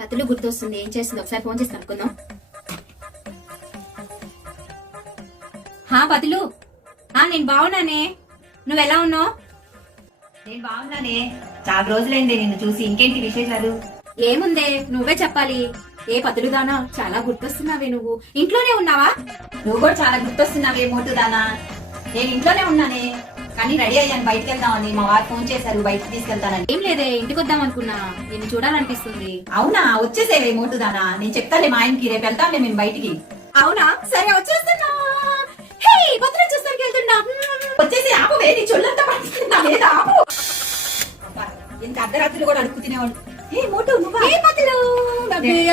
పతులు గుర్తొస్తుంది, ఏం చేస్తుంది ఒకసారి ఫోన్ చేసి కనుక్కుందాం. పతులు, నేను బాగున్నానే, నువ్వెలా ఉన్నావు? నేను బాగున్నానే, చాలా రోజులైంది నిన్ను చూసి. ఇంకేంటి విశేషాలు? ఏముందే, నువ్వే చెప్పాలి. ఏ పతులుదానా, చాలా గుర్తొస్తున్నావే. నువ్వు ఇంట్లోనే ఉన్నావా? నువ్వు కూడా చాలా గుర్తొస్తున్నావే మోటుదానా. నేను ఇంట్లోనే ఉన్నానే, కానీ రెడీ అయ్యాను బయటకు వెళ్దామని. మా వారు ఫోన్ చేశారు బయటకు తీసుకెళ్తానని. ఏం లేదే, ఇంటికి వద్దాం అనుకున్నా, నేను చూడాలనిపిస్తుంది. అవునా, వచ్చేసేవే మోటుదానా. నేను చెప్తాలే మా ఆయనకి, రేపు వెళ్తాంలే మేము బయటికి. అవునా, సరే వచ్చేస్తున్నా. పతులు చూస్తానికి వెళ్తున్నా. వచ్చేసి ఆపవే, నీ చొల్లంతా పడుతున్నా లేదా? ఆపు. ఇంత అర్ధరాత్రులు కూడా అడుక్కు తినేవాడు. ఏ మోటు, నువ్వా? పతులు,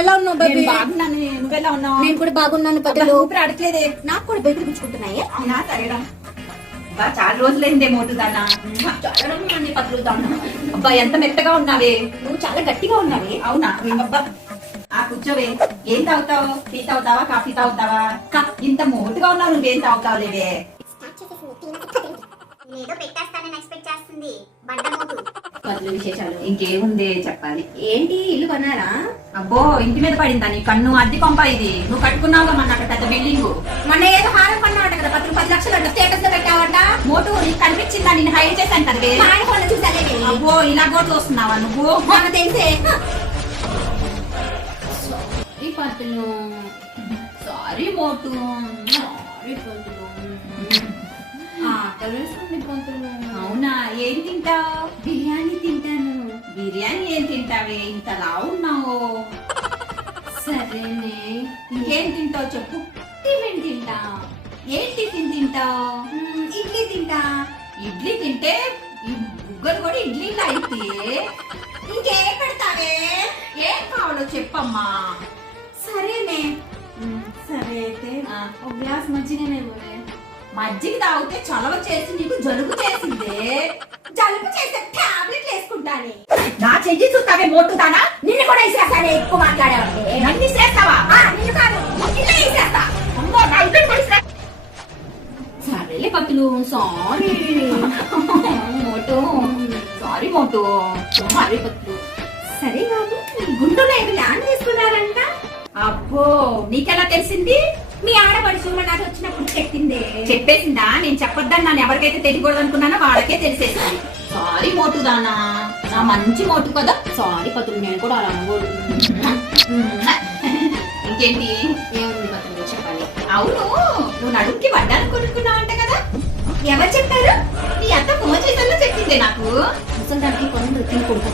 ఎలా ఉన్నావు? బాగున్నాను, నువ్వెలా ఉన్నావు? నేను కూడా బాగున్నాను పతులు. ఊపిరి అడగలేదే. నాకు కూడా బయటకు పుచ్చుకుంటున్నాయే. అవునా, సరేరా. చాలా రోజులైందే మోటుదానా. పతులుదానా. అబ్బా, ఎంత మెత్తగా ఉన్నావే. నువ్వు చాలా గట్టిగా ఉన్నావే. అవునా, అబ్బా. కూర్చోవే. ఏం తాగుతావు? టీ తాగుతావా, కాఫీ తాగుతావా? ఇంత మోటుగా ఉన్నావు, నువ్వేం తాగుతావు లేవే. ఏదో పెట్టేస్తానని ఎక్స్పెక్ట్ చేస్తుంది బండమోటు. పతులు విశేషాలు ఇంకేముంది చెప్పాలి. ఏంటి, ఇల్లు కొన్నారా? అబ్బో, ఇంటి మీద పడిందా నీ కన్ను? అద్దె కొంప ఇది. నువ్వు కట్టుకున్నావుగా మన అక్కడ పెద్ద బిల్డింగ్. మొన్న ఏదో హారం కొన్నావంట కదా, 10 లక్షలు అంట, స్టేటస్ లో పెట్టావంట. మోటు, నీకు కనిపించిందా? నిన్ను హైర్ చేశాను కదవే. చూసానే. అబ్బో, ఇలా కూడా చూస్తున్నావా నువ్వు? నాకు తెలిసే. పతులు, సారీ మోటు. సారీ పతులు. ఆకలేస్తుంది పతులు. అవునా, ఏం తింటావు? బిర్యానీ తింటాను. బిర్యానీ ఏం తింటావే, ఇంతలా ఉన్నావు? సరేనే, ఇంకేం తింటావు చెప్పు. టిఫిన్ తింటా. ఏం టిఫిన్ తింటావు? ఇడ్లీ తింటా. ఇడ్లీ తింటే ఈ బుగ్గలు కూడా ఇడ్లీలా అయితే ఇంకేం పెడతావే? ఏం కావాలో చెప్పమ్మా. సరేనే. సరే అయితే ఒక గ్లాస్ మజ్జిగనే పోలే. మజ్జిగ తాగితే చలవ చేసి నీకు జలుబు చేసిందే. జలుబు చేస్తే టాబ్లెట్లు వేసుకుంటానే. నా చెయ్యి చూస్తావే మోటుదానా. నిన్ను కూడా వేసేస్తానే, ఎక్కువ మాట్లాడేవాడి. నన్ను చేస్తావా? నిన్ను కాదు, ఇలా వేసేస్తా. అమ్మో, నా ఇద్దరు కలిసి. సరేలే పతులు, సారీ. మోటు, సారీ మోటు. సారీ పతులు. సరే బాబు, గుంటూరులో ఏదో ల్యాండ్ తీసుకున్నారంట. అబ్బో, నీకెలా తెలిసింది? మీ ఆడపడుచు నాకు వచ్చినప్పుడు చెప్పిందే. చెప్పేసిందా? నేను చెప్పొద్దని నన్ను ఎవరికైతే తెలియకూడదు అనుకున్నానో వాళ్ళకే తెలిసేసింది. సారీ మోటుదానా, నా మంచి మోటు కదా. సారీ పతులు, నేను కూడా అలా అనుకోడు. ఇంకేంటి? ఏముంది పతులు, చెప్పాలి. అవును, నువ్వు నడుముకి వడ్డాను కొనుక్కున్నావు అంట కదా. ఎవరు చెప్పారు? నీ అత్త ఫోన్ చేసల్లో చెప్పిందే నాకు. ముసలిదానికి కొన్ని తినకూడదు.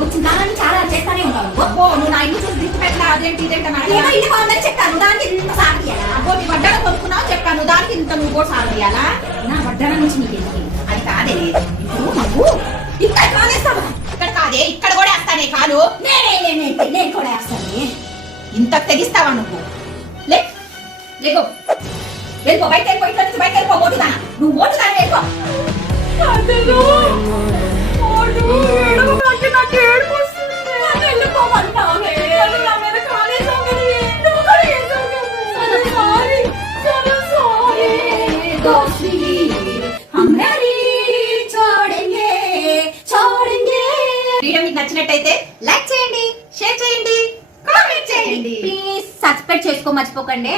వచ్చిన దాన్ని చాలా చేస్తానే ఉంటావు. అబ్బో, నువ్వు నా ఇల్లు చూసి దిష్టి పెట్టలా, అదేంటి ఇదేంటి ఏదో ఇల్లు బాగుందని చెప్పాను, దానికి ఇంత సాగియాలా? అబ్బో, నీ వడ్డాను కొనుక్కున్నావు చెప్పాను, దానికి ఇంత నువ్వు కూడా సాగియాలా? నా వడ్డాన నుంచి నీకెందుకు? అది కాదే, ఇప్పుడు మాకు ఇక్కడ కాదేస్తావా? ఇక్కడ కాదే, ఇక్కడ కూడా వేస్తానే కాదు. నేను కూడా వేస్తాను. ఇంత తెగిస్తావా నువ్వు? లేకో, వెళ్ళిపో, బయట వెళ్ళిపో, ఇంట్లో నుంచి బయట వెళ్ళిపో. మోటుదానా, నువ్వు మోటుదానా, వెళ్ళిపో. వీడియో మీకు నచ్చినట్టయితే లైక్ చేయండి, షేర్ చేయండి, కామెంట్ చేయండి. ప్లీజ్ సబ్స్క్రైబ్ చేసుకో మర్చిపోకండి.